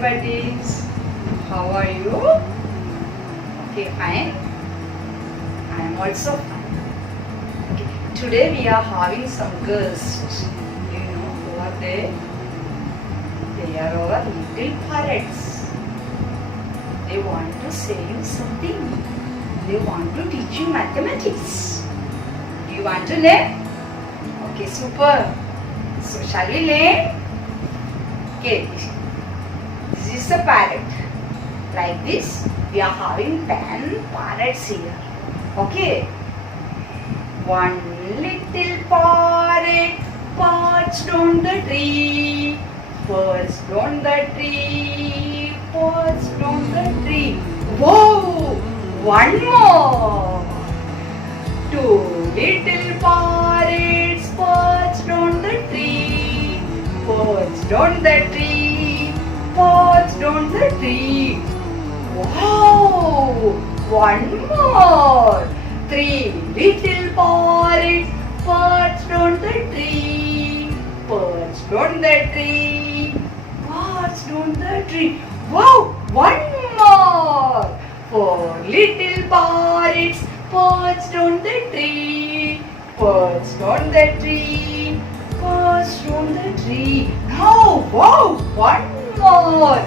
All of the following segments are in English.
buddies. How are you? Okay, fine. I am also fine. Okay, today we are having some guests. You know who are they? They are our little parrots. They want to say you something. They want to teach you mathematics. Do you want to learn? Okay, super. So shall we learn? Okay, this is a parrot. Like this, we are having 10 parrots here. Okay. One little parrot perched on the tree. Perched on the tree. Perched on the tree. Whoa! One more. Two little parrots perched on the tree. Perched on the tree. Perched on the tree. Wow! One more. Three little parrots perched on the tree. Perched on the tree. Perched on the tree. Wow! One more. Four little parrots perched on the tree. Perched on the tree. Perched on the tree. Now, wow! One more.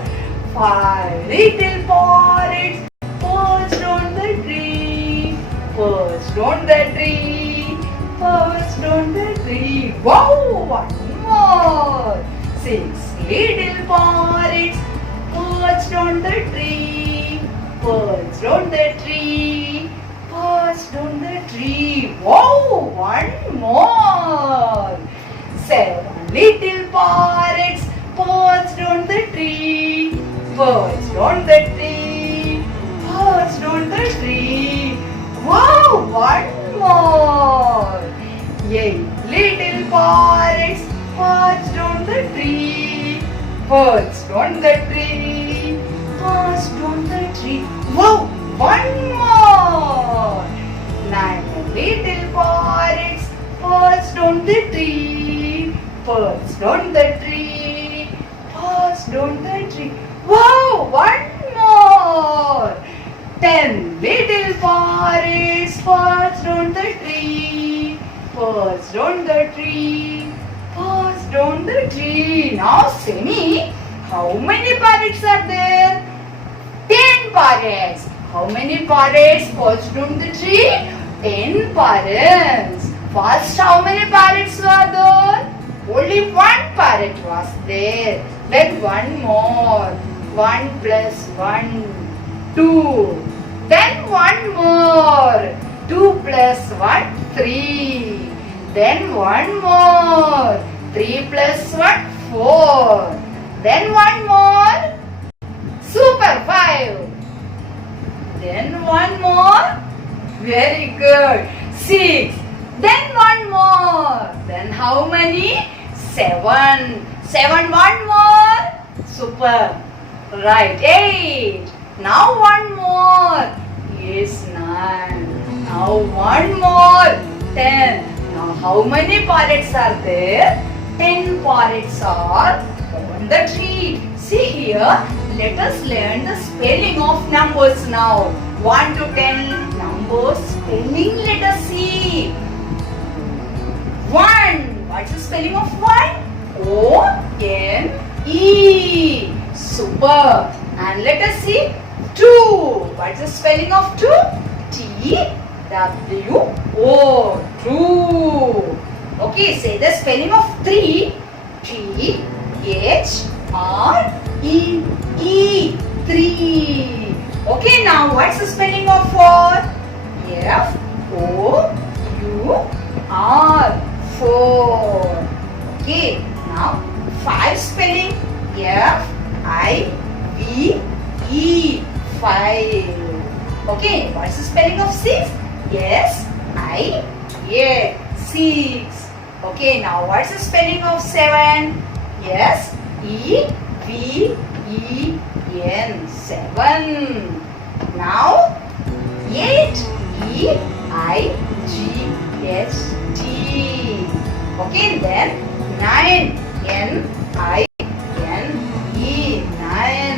Five little parrots perched on the tree. Perched on the tree. Perched on the tree. Wow! One more. Six little parrots perched on the tree. Perched on the tree. Perched on the tree. Wow! One more. Seven little parrots perched on the tree. Perched on the tree. Perched on the tree. Wow! One more. Eight little parrots perched on the tree. Perched on the tree. Perched on the tree. Wow! One more. Nine little parrots perched on the tree. Perched on the tree. Perched on the tree. Wow! One more. 10 little parrots perched on the tree. Perched on the tree. Perched on the tree. Now, Semi, how many parrots are there? 10 parrots. How many parrots perched on the tree? 10 parrots. First, how many parrots were there? Only one parrot was there. Then one more. 1 plus 1, 2. Then one more. 2 plus 1, 3. Then one more. 3 plus 1, 4. Then one more. Super, 5. Then one more. Very good. 6. Then one more. Then how many? 7. 7, one more. Super. Right. 8. Now one more. Yes, 9. Now one more. 10. Now how many parrots are there? 10 parrots are on the tree. See here. Let us learn the spelling of numbers now. 1 to 10 numbers spelling. Let us see. 1. What's the spelling of 1? O-N-E. Super. And let us see. 2. What's the spelling of 2? T-W-O. 2. Okay, say the spelling of 3. T-H-R-E-E. 3. Okay, now what's the spelling of 4? F-O-U-R. 4. Okay, now 5 spelling. F-I-V-E. 5. Okay, what's the spelling of 6? S-I-A. 6. Okay, now what's the spelling of 7? S-E-V-E-N. 7. Now 8. E-I-G-H-T. Okay, then 9. N-I-N-E. 9.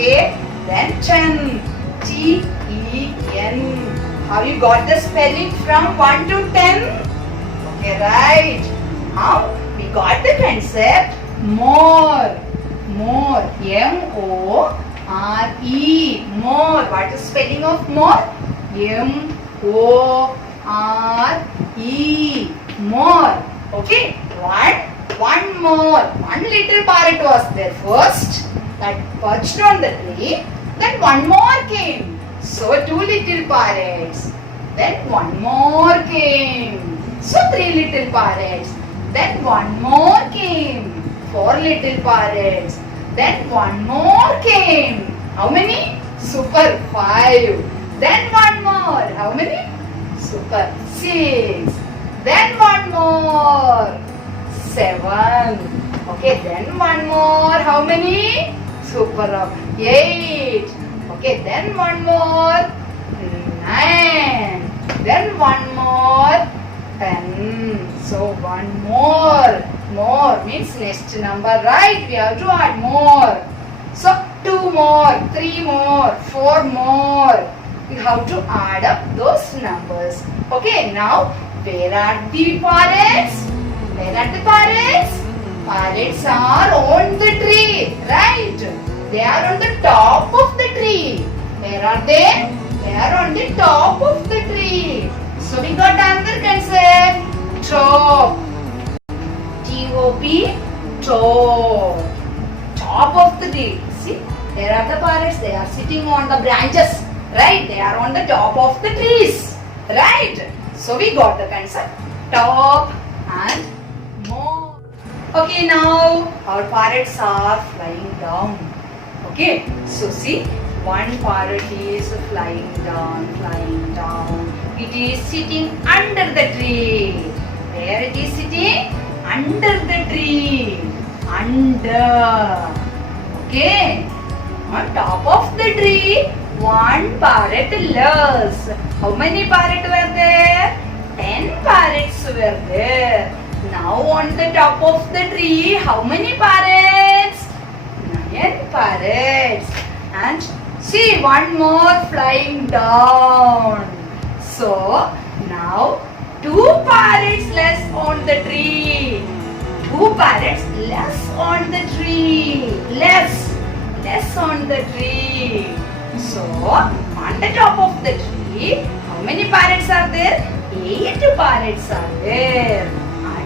Okay, then 10. T-E-N. How you got the spelling from 1 to 10? Okay, right. Now we got the concept more. More. M-O-R-E. More. What is spelling of more? M-O-R-E. More. Okay. One more. One little parrot was there first. That perched on the tree. Then one more came. So two little parrots. Then one more came. So three little parrots. Then one more came. Four little parrots. Then one more came. How many? Super, 5. Then one more. How many? Super, 6. Then one more. 7. Okay, then one more. How many? Super, 8. Okay, then one more. 9. Then one more. 10. So one more. More means next number, right? We have to add more. So 2 more, 3 more, 4 more. We have to add up those numbers. Okay, now where are the parrots? Where are the parrots? Parrots are on the tree, right? They are on the top of the tree. Where are they? They are on the top of the tree. So we got another concept. Top. T-O-P. Top. Top of the tree. See, there are the parrots. They are sitting on the branches. Right? They are on the top of the trees. Right? So we got the concept. Top and more. Okay, now our parrots are flying down. Okay, so see, one parrot is flying down, flying down. It is sitting under the tree. Where it is sitting? Under the tree. Under. Okay. On top of the tree, one parrot lives. How many parrots were there? 10 parrots were there. Now on the top of the tree, how many parrots? 9 parrots. And see, one more flying down. So now 2 parrots less on the tree. 2 parrots less on the tree. Less on the tree. So on the top of the tree, how many parrots are there? 8 parrots are there.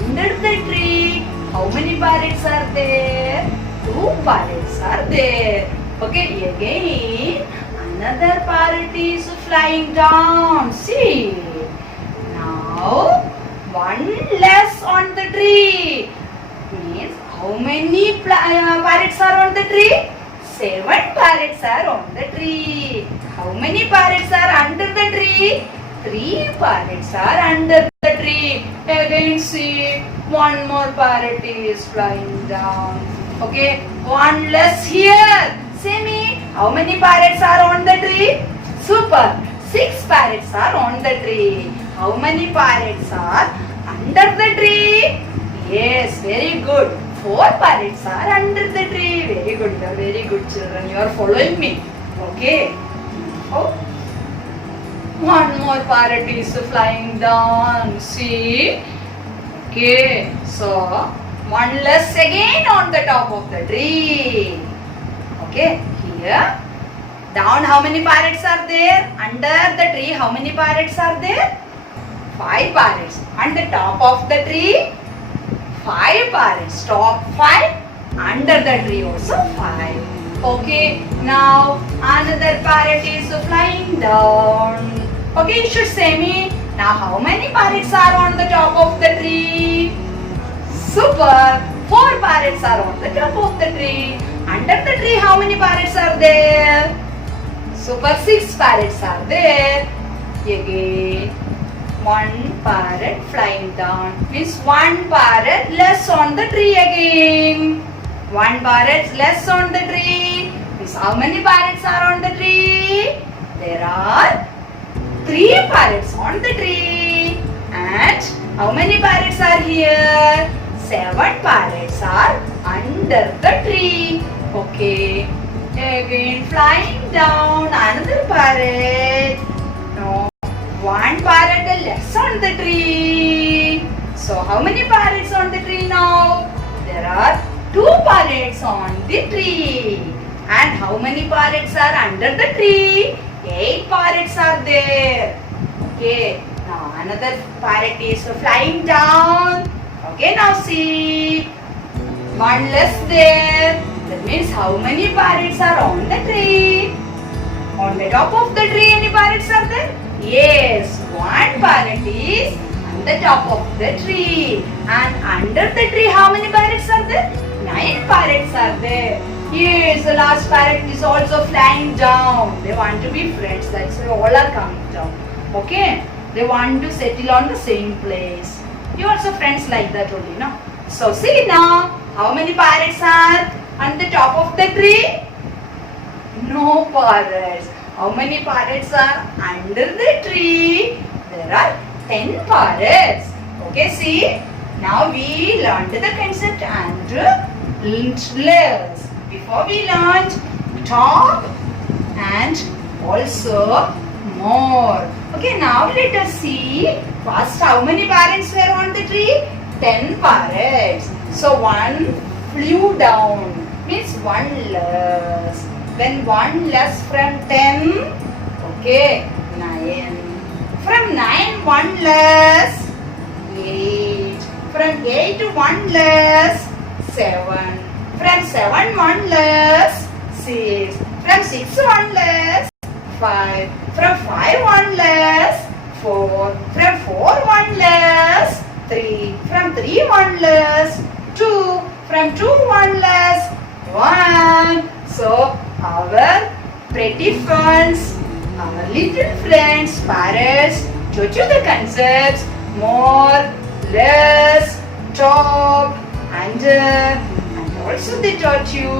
Under the tree, how many parrots are there? 2 parrots are there. Okay, again another parrot is flying down. See, now one less on the tree. Means how many parrots are on the tree? 7 parrots are on the tree. How many parrots are under the tree? 3 parrots are under the tree. Again see, one more parrot is flying down. Okay, one less here. See me, how many parrots are on the tree? Super, 6 parrots are on the tree. How many parrots are under the tree? Yes, very good. 4 parrots are under the tree. Very good, you are very good children. You are following me. Okay. Oh. One more parrot is flying down. See? Okay. So, one less again on the top of the tree. Okay. Here. Down how many parrots are there? Under the tree how many parrots are there? 5 parrots. On the top of the tree? 5 parrots. Top 5. Under the tree also 5. Okay. Now another parrot is flying down. Okay, you should say me. Now how many parrots are on the top of the tree? Super. 4 parrots are on the top of the tree. Under the tree how many parrots are there? Super, 6 parrots are there. Again, 1 parrot flying down. Means 1 parrot less on the tree again. 1 parrot less on the tree. Means how many parrots are on the tree? There are 3 parrots on the tree. And how many parrots are here? 7 parrots are under the tree. Okay. Again flying down, another parrot. No, one parrot less on the tree. So how many parrots on the tree now? There are two parrots on the tree. And how many parrots are under the tree? 8 parrots are there. Okay, now another parrot is flying down. Okay, now see. One less there. That means how many parrots are on the tree? On the top of the tree, any parrots are there? Yes, one parrot is on the top of the tree. And under the tree, how many parrots are there? 9 parrots are there. Yes, the last parrot is also flying down. They want to be friends. That's why all are coming down. Okay? They want to settle on the same place. You also friends like that only, no? So see now, how many parrots are on the top of the tree? No parrots. How many parrots are under the tree? There are 10 parrots. Okay, see? Now we learned the concept and layers. Before we learned top and also more. Okay, now let us see first how many parrots were on the tree? 10 parrots. So one flew down, means one less. When one less from 10, okay, 9. From 9, one less, 8. From 8 to 1 less, 7. From 7, 1 less, 6. From 6, 1 less, 5. From 5, 1 less, 4. From 4, 1 less, 3. From 3, 1 less, 2. From 2, 1 less, 1. So, our pretty friends, our little friends, parrots, taught you the concepts more, less, top, under, and also they taught you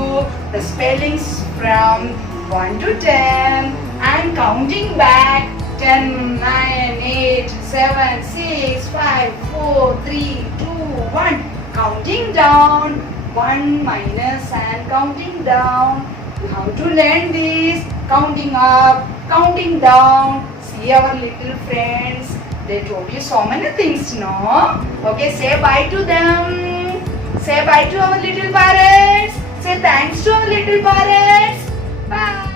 the spellings from 1 to 10 and counting back 10, 9, 8, 7, 6, 5, 4, 3, 2, 1. Counting down, 1 minus and counting down. How to learn this? Counting up, counting down. See our little friends. They told you so many things, no? Okay, say bye to them. Say bye to our little parrots. Say thanks to our little parrots. Bye.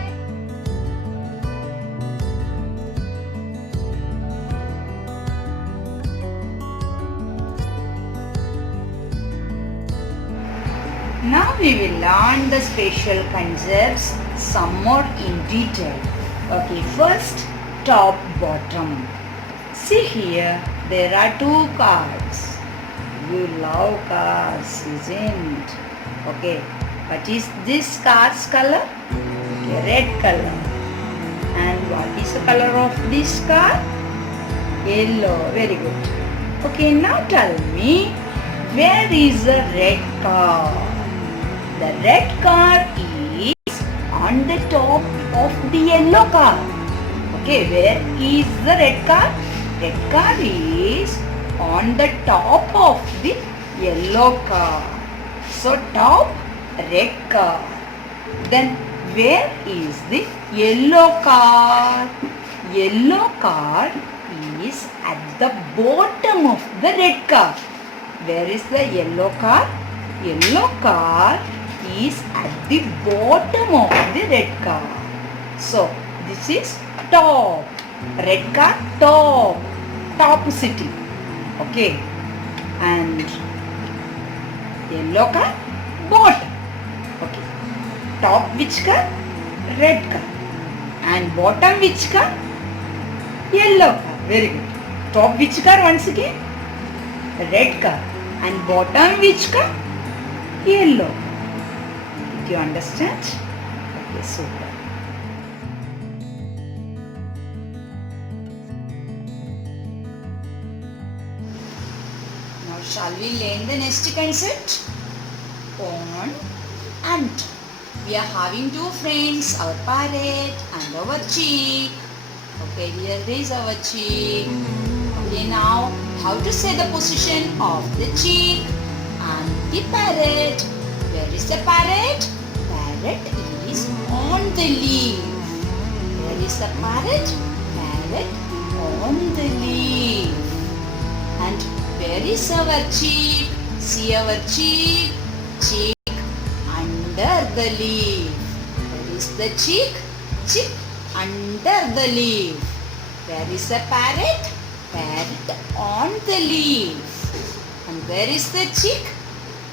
Now we will learn the special concepts some more in detail. Okay, first top bottom. See here, there are 2 cards. You love cards, isn't? Okay, what is this card's color? Okay, red color. And what is the color of this card? Yellow. Very good. Okay, now tell me, where is the red card? The red card is on the top of the yellow card. Okay, where is the red card? Red card is on the top of the yellow card. So top, red card. Then where is the yellow card? Yellow card is at the bottom of the red card. Where is the yellow card? Yellow card is at the bottom of the red card. So this is top. Red card top. Top city. Okay. And yellow card bottom. Okay. Top which card? Red card. And bottom which card? Yellow card. Very good. Top which card once again? Red card. And bottom which card? Yellow. Did you understand? Okay, super. Now shall we learn the next concept? On and. We are having 2 friends, our parrot and our chick. Okay, here is our chick. Okay, now how to say the position of the chick and the parrot. Where is the parrot? Parrot is on the leaf. Where is the parrot? Parrot on the leaf. And where is our chick? See our chick? Chick under the leaf. Where is the chick? Chick under the leaf. Where is the parrot? Parrot on the leaf. And where is the chick?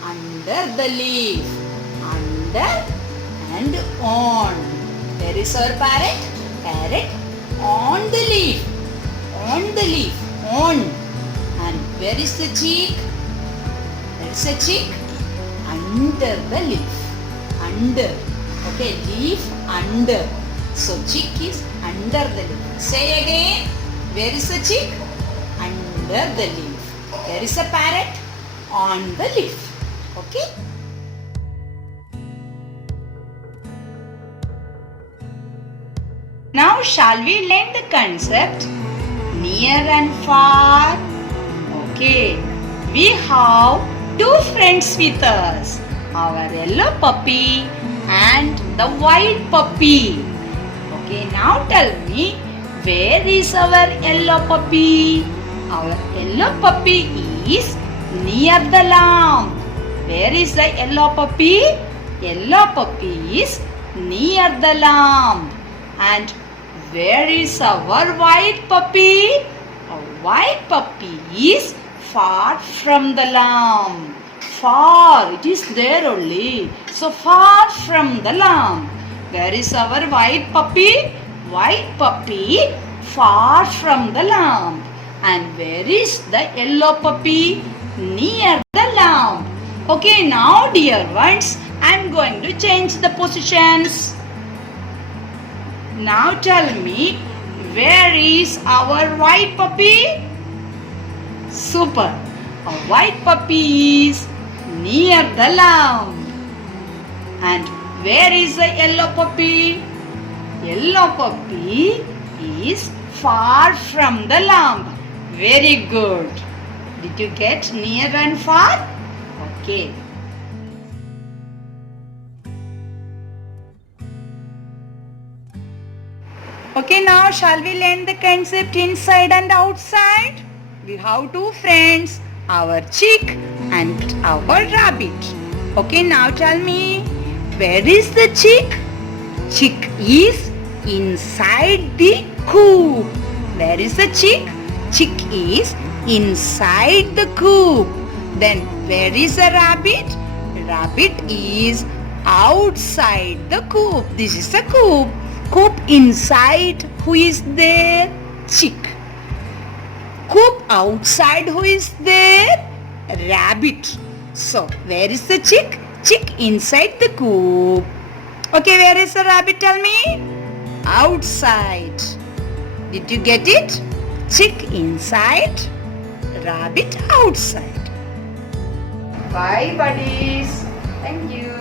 Under the leaf. Under and on. Where is our parrot? Parrot on the leaf. On the leaf. On. And where is the chick? There is a chick under the leaf. Under. Okay, leaf under. So chick is under the leaf. Say again. Where is the chick? Under the leaf. There is a parrot on the leaf. Okay? Now shall we learn the concept near and far? Okay. We have two friends with us. Our yellow puppy and the white puppy. Okay, now tell me, where is our yellow puppy? Our yellow puppy is near the lamp. Where is the yellow puppy? Yellow puppy is near the lamp. And where is our white puppy? Our white puppy is far from the lamp. Far, it is there only. So far from the lamp. Where is our white puppy? White puppy far from the lamp. And where is the yellow puppy? Near the lamp. Okay, now dear ones, I am going to change the positions. Now tell me, where is our white puppy? Super. Our white puppy is near the lamp. And where is the yellow puppy? Yellow puppy is far from the lamp. Very good. Did you get near and far? Okay. Okay, now shall we learn the concept inside and outside? We have two friends, our chick and our rabbit. Okay, now tell me, where is the chick? Chick is inside the coop. Where is the chick? Chick is inside the coop. Then where is the rabbit? Rabbit is outside the coop. This is the coop. Coop inside, who is there? Chick. Coop outside, who is there? Rabbit. So, where is the chick? Chick inside the coop. Okay, where is the rabbit? Tell me. Outside. Did you get it? Chick inside, rabbit outside. Bye, buddies. Thank you.